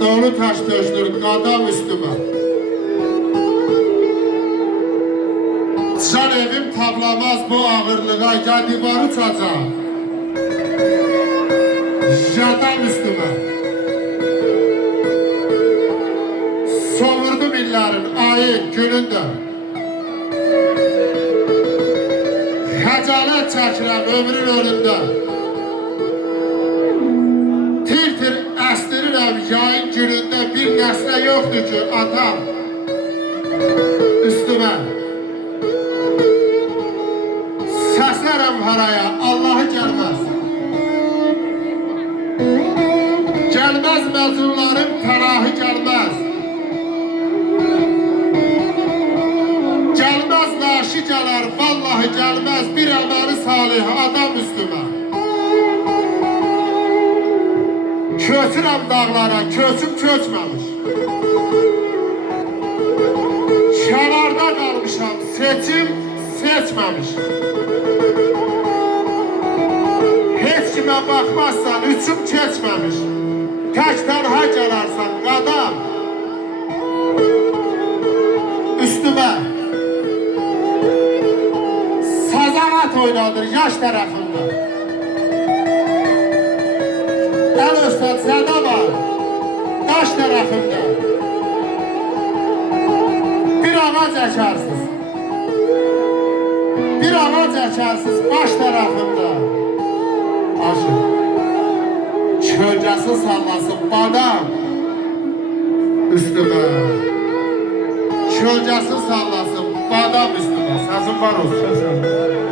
Dağlı taş döşdür qadam üstümə. Can evim tablamaz bu ağırlığa, ya divarı uçacaq jadam üstümə. Soğurdum illərin ayın günündə, xəcalət çəkirəm ömrün önündə. Tir-tir əstirirəm yayın günündə, bir nəslə yoxdur ki atam üstümə. Səslərəm haraya, Allahı gəlməz. Gəlməz məzunlarım tərahı gəlməz. Gəlməz naşi gələr, vallahi gəlməz bir əməli salih adam üstümə. Köçürəm dağlara, köçüm köçməmiş. Kənarda qalmışam, seçim seçməmiş. Heç kimə baxmazsan, üçüm keçməmiş. Tək tənha gələrsən, qadam üstümə. Sazavat oynadır yaş tərəfində. Əl östad zədə var daş tərəfində. Bir ağac əkərsiz, bir ağac əkərsiz baş tərəfində. Aşıq kölgəsi sallasın badam üstümə. Kölgəsi sallasın badam üstümə. Sazın var olsun.